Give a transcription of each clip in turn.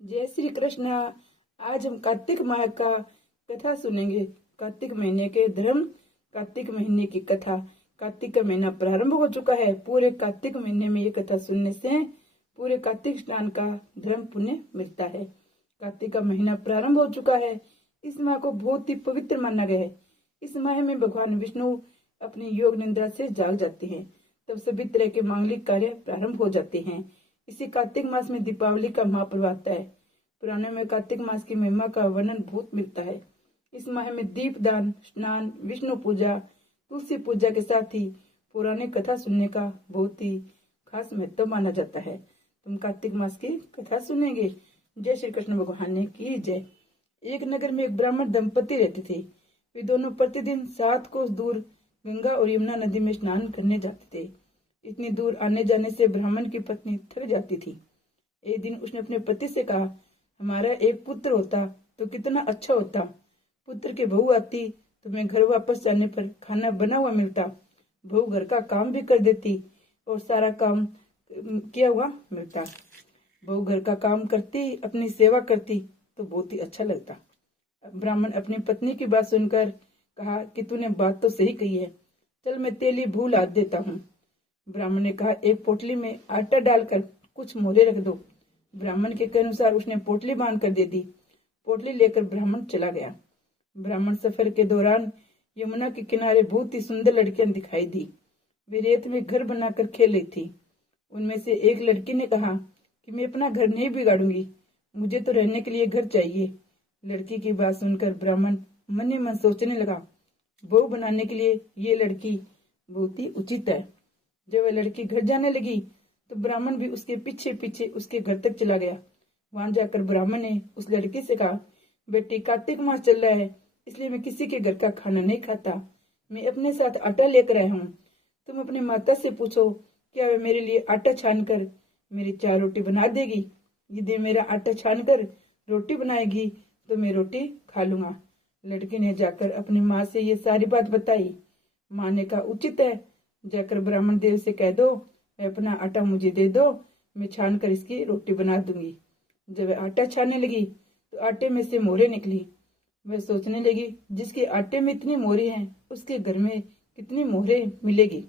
जय श्री कृष्ण। आज हम कार्तिक माह का कथा सुनेंगे। कार्तिक महीने के धर्म, कार्तिक महीने की कथा। कार्तिक का महीना प्रारंभ हो चुका है। पूरे कार्तिक महीने में ये कथा सुनने से पूरे कार्तिक स्नान का धर्म पुण्य मिलता है। कार्तिक का महीना प्रारंभ हो चुका है। इस माह को बहुत ही पवित्र माना गया है। इस माह में भगवान विष्णु अपनी योग निद्रा से जाग जाते हैं, तब सभी तरह के मांगलिक कार्य प्रारंभ हो जाते हैं। इसी कार्तिक मास में दीपावली का महापर्व आता है। पुराणों में कार्तिक मास की महिमा का वर्णन बहुत मिलता है। इस माह में दीप दान, स्नान, विष्णु पूजा, तुलसी पूजा के साथ ही पौराणिक कथा सुनने का बहुत ही खास महत्व माना जाता है। तुम कार्तिक मास की कथा सुनेंगे। जय श्री कृष्ण भगवान की जय। एक नगर में एक ब्राह्मण दंपति रहते थे। वे दोनों प्रतिदिन 7 कोस दूर गंगा और यमुना नदी में स्नान करने जाते थे। इतनी दूर आने जाने से ब्राह्मण की पत्नी थक जाती थी। एक दिन उसने अपने पति से कहा, हमारा एक पुत्र होता तो कितना अच्छा होता। पुत्र की बहू आती तो मैं घर वापस जाने पर खाना बना हुआ मिलता। बहू घर का काम भी कर देती और सारा काम किया हुआ मिलता। बहू घर का काम करती, अपनी सेवा करती तो बहुत ही अच्छा लगता। ब्राह्मण अपनी पत्नी की बात सुनकर कहा कि तूने बात तो सही कही है, चल मैं तेली भूल ला देता हूँ। ब्राह्मण ने कहा, एक पोटली में आटा डालकर कुछ मोहरे रख दो। ब्राह्मण के अनुसार उसने पोटली बांध कर दे दी। पोटली लेकर ब्राह्मण चला गया। ब्राह्मण सफर के दौरान यमुना के किनारे बहुत ही सुंदर लड़कियां दिखाई दी। वे रेत में घर बनाकर खेल रही थी। उनमें से एक लड़की ने कहा कि मैं अपना घर नहीं बिगाड़ूंगी, मुझे तो रहने के लिए घर चाहिए। लड़की की बात सुनकर ब्राह्मण मन ही मन सोचने लगा, बहू बनाने के लिए ये लड़की बहुत ही उचित है। जब वह लड़की घर जाने लगी तो ब्राह्मण भी उसके पीछे पीछे उसके घर तक चला गया। वहां जाकर ब्राह्मण ने उस लड़की से कहा, बेटी कार्तिक मास चल रहा है, इसलिए मैं किसी के घर का खाना नहीं खाता। मैं अपने साथ आटा लेकर आया हूँ। तुम अपनी माता से पूछो, क्या वे मेरे लिए आटा छान कर मेरी 4 रोटी बना देगी। यदि मेरा आटा छान कर रोटी बनाएगी तो मैं रोटी खा लूंगा। लड़की ने जाकर अपनी माँ से ये सारी बात बताई। माँ ने कहा, उचित है, जाकर ब्राह्मण देव से कह दो, अपना आटा मुझे दे दो, मैं छान कर इसकी रोटी बना दूंगी। जब वह आटा छानने लगी तो आटे में से मोहरे निकली। वह सोचने लगी, जिसके आटे में इतनी मोहरे हैं उसके घर में कितनी मोहरे मिलेगी।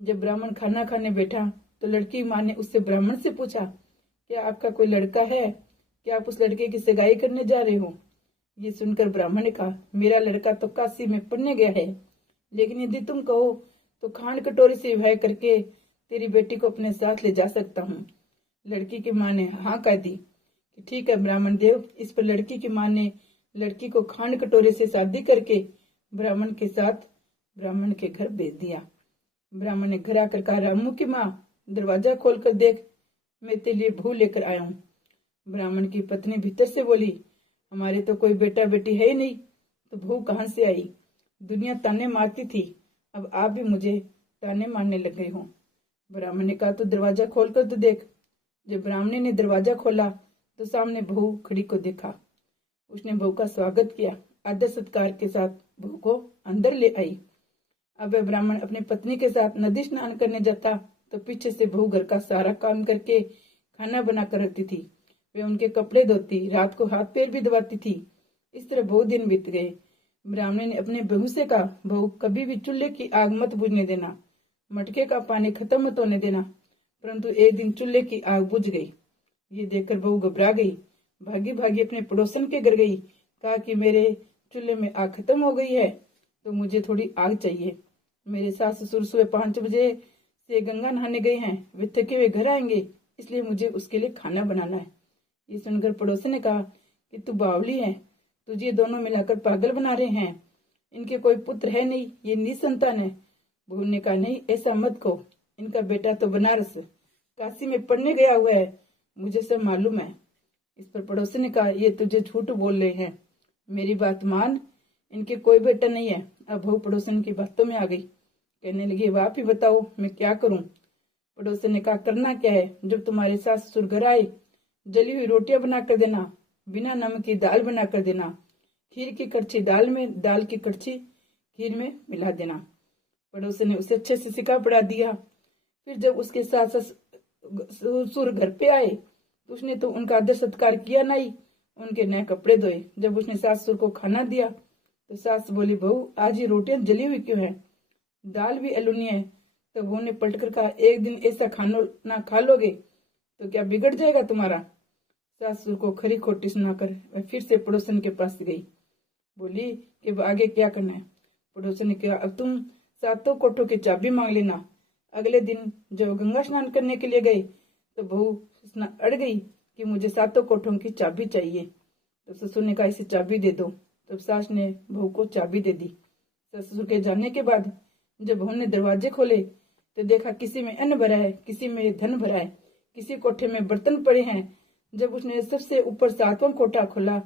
जब ब्राह्मण खाना खाने बैठा तो लड़की माँ ने उससे ब्राह्मण से पूछा, क्या आपका कोई लड़का है? क्या आप उस लड़के की सगाई करने जा रहे हो? ये सुनकर ब्राह्मण ने कहा, मेरा लड़का तो काशी में पढ़ने गया है, लेकिन यदि तुम कहो तो खांड कटोरी से विवाह करके तेरी बेटी को अपने साथ ले जा सकता हूँ। लड़की की माँ ने हाँ कह दी कि ठीक है ब्राह्मण देव। इस पर लड़की की माँ ने लड़की को खांड कटोरे से शादी करके ब्राह्मण के साथ ब्राह्मण के घर भेज दिया। ब्राह्मण ने घर आकर कहा, रामू की माँ दरवाजा खोलकर देख, मैं तेरे लिए बहू लेकर आया हूँ। ब्राह्मण की पत्नी भीतर से बोली, हमारे तो कोई बेटा बेटी है ही नहीं, तो बहू कहाँ से आई? दुनिया ताने मारती थी, अब आप भी मुझे ताने मारने लग गए हो। ब्राह्मण ने कहा, तो दरवाजा खोलकर तो देख। जब ब्राह्मण ने दरवाजा खोला तो सामने बहू खड़ी को देखा। उसने बहू का स्वागत किया, आदर सत्कार के साथ बहू को अंदर ले आई। अब वह ब्राह्मण अपनी पत्नी के साथ नदी स्नान करने जाता तो पीछे से बहू घर का सारा काम करके खाना बनाकर रखती थी। वे उनके कपड़े धोती, रात को हाथ पैर भी दबाती थी। इस तरह बहुत दिन बीत गए। ब्राह्मण ने अपने बहू से कहा, बहू कभी भी चूल्हे की आग मत बुझने देना, मटके का पानी खत्म मत होने देना। परंतु एक दिन चूल्हे की आग बुझ गई। ये देखकर बहू घबरा गई, भागी भागी अपने पड़ोसन के घर गई। कहा कि मेरे चूल्हे में आग खत्म हो गई है तो मुझे थोड़ी आग चाहिए। मेरे सास ससुर सुबह 5 बजे से गंगा नहाने गए हैं, वे थके हुए घर आएंगे, इसलिए मुझे उसके लिए खाना बनाना है। ये सुनकर पड़ोसी ने कहा कि तू बावली है, तुझे दोनों मिलाकर पागल बना रहे हैं। इनके कोई पुत्र है नहीं, ये निसंतान है। बहू ने कहा, नहीं ऐसा मत कहो, इनका बेटा तो बनारस काशी में पढ़ने गया हुआ है, मुझे सब मालूम है। इस पर पड़ोसी ने कहा, ये तुझे झूठ बोल रहे हैं, मेरी बात मान, इनके कोई बेटा नहीं है। अब बहू पड़ोसन की बातों में आ गई, कहने लगी, आप ही बताओ मैं क्या करूं। पड़ोसन ने कहा, करना क्या है, जब तुम्हारे सास ससुर घर आए जली हुई रोटियां बना कर देना, बिना नमक की दाल बना कर देना, खीर की कड़छी दाल में, दाल की कड़छी खीर में मिला देना। पड़ोसन ने उसे अच्छे से सिखा पढ़ा दिया। फिर जब उसके सास ससुर घर पे आए तो उसने तो उनका आदर सत्कार किया नहीं, उनके नए कपड़े धोए। जब उसने सास ससुर को खाना दिया तो सास बोली, बहू आज ये रोटियां जली हुई क्यों है, दाल भी अलूनी है। तो बहू ने पलट कर कहा, एक दिन ऐसा खानो ना खा लोगे तो क्या बिगड़ जाएगा तुम्हारा। सास ससुर को खरी खोटी सुनाकर वह फिर से पड़ोसन के पास गई। बोली कि अब आगे क्या करना है। पड़ोसन ने कहा, अब तुम सातों कोठों की चाबी मांग लेना। अगले दिन जब गंगा स्नान करने के लिए गए तो बहू अड़ गई कि मुझे सातों कोठों की चाबी चाहिए। तो ससुर ने कहा, इसे चाबी दे दो। तब सास ने बहू को चाबी दे दी। ससुर के जाने के बाद जब बहू ने दरवाजे खोले तो देखा किसी में अन्न भरा है, किसी में धन भरा है, किसी कोठे में बर्तन पड़े हैं। जब उसने सबसे ऊपर सातवां कोठा खोला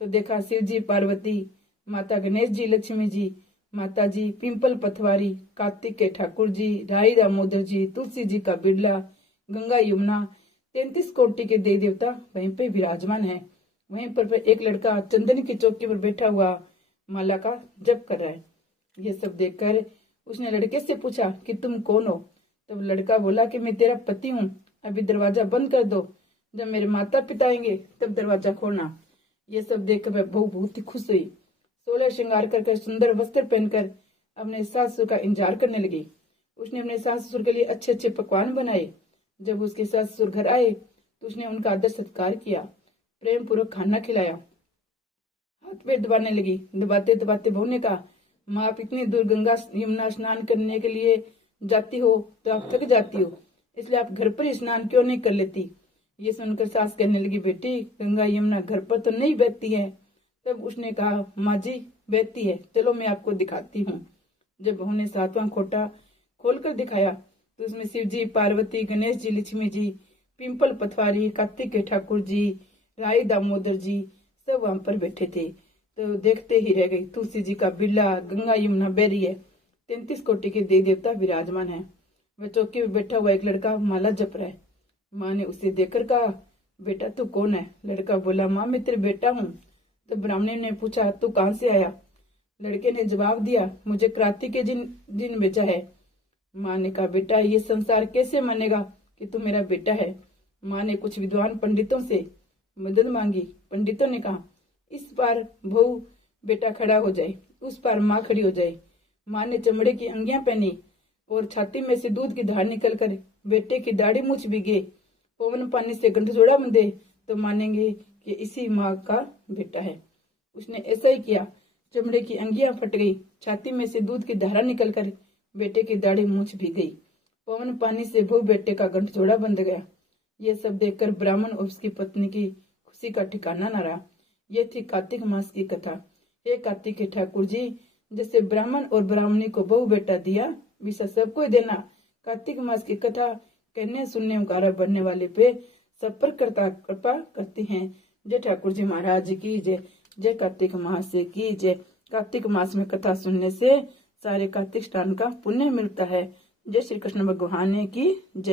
तो देखा शिव जी, पार्वती माता, गणेश जी, लक्ष्मी जी, माता जी, पिंपल पथवारी, कार्तिक के ठाकुर जी, राई दामोदर जी, तुलसी जी का बिरला, गंगा यमुना, 33 कोटि के देवी देवता वहीं पे विराजमान है। वहीं पर एक लड़का चंदन की चौकी पर बैठा हुआ माला का जप कर रहा है। ये सब देखकर उसने लड़के से पूछा कि तुम कौन हो। तब लड़का बोला कि मैं तेरा पति हूँ, अभी दरवाजा बंद कर दो, जब मेरे माता पिता आएंगे तब दरवाजा खोलना। ये सब देखकर मैं बहू बहुत ही खुश हुई। 16 श्रृंगार करके सुंदर वस्त्र पहनकर अपने सास ससुर का इंतजार करने लगी। उसने अपने सास ससुर के लिए अच्छे अच्छे पकवान बनाए। जब उसके सास ससुर घर आए तो उसने उनका आदर सत्कार किया, प्रेम पूर्वक खाना खिलाया, हाथ पैर दबाने लगी। दबाते दबाते बहू ने कहा, माँ आप इतनी दूर गंगा यमुना स्नान करने के लिए जाती हो तो आप थक जाती हो, इसलिए आप घर पर ही स्नान क्यों नहीं कर लेती। ये सुनकर सास कहने लगी, बेटी गंगा यमुना घर पर तो नहीं बहती है। तब उसने कहा, माँ जी बहती है, चलो मैं आपको दिखाती हूँ। जब बहू ने सातवां खोटा खोलकर दिखाया तो उसमें शिव जी, पार्वती, गणेश जी, लक्ष्मी जी, पिंपल पथवारी, कार्तिक के ठाकुर जी, राई दामोदर जी सब वहां पर बैठे थे। तो देखते ही रह गई। तुलसी जी का बिरला, गंगा यमुना बह रही है, 33 कोटि के देवी देवता विराजमान है। वह चौकी में बैठा हुआ एक लड़का माला जप रहा है। माँ ने उसे देखकर कहा, बेटा तू कौन है। लड़का बोला, माँ मैं तेरे बेटा हूँ। तो ब्राह्मणी ने पूछा, तू कहाँ से आया। लड़के ने जवाब दिया, मुझे क्रांति के जिन भेजा है। माँ ने कहा, बेटा ये संसार कैसे मानेगा कि तू मेरा बेटा है। माँ ने कुछ विद्वान पंडितों से मदद मांगी। पंडितों ने कहा, इस पार बहू बेटा खड़ा हो जाए, उस पार माँ खड़ी हो जाए। माँ ने चमड़े की अंगियां पहनी और छाती में से दूध की धार निकलकर बेटे की दाढ़ी मूछ भीगे, पवन पानी से गंठजोड़ा बंधे तो मानेंगे कि इसी माँ का बेटा है। उसने ऐसा ही किया। चमड़े की अंगियां फट गई, छाती में से दूध की धारा निकलकर बेटे की दाढ़ी मूछ भी गई, पवन पानी से बहू बेटे का गंठजोड़ा बंध गया। ये सब देखकर ब्राह्मण और उसकी पत्नी की खुशी का ठिकाना न रहा। ये थी कार्तिक मास की कथा। हे कार्तिक के ठाकुर जी, जैसे ब्राह्मण और ब्राह्मणी को बहू बेटा दिया वैसा सबको देना। कार्तिक मास की कथा कहने सुनने उकारा बनने वाले पे सब पर कृपा करते हैं। जय ठाकुर जी महाराज की जय। जय कार्तिक मास की जय। कार्तिक मास में कथा सुनने से सारे कार्तिक स्नान का पुण्य मिलता है। जय श्री कृष्ण भगवान की जय।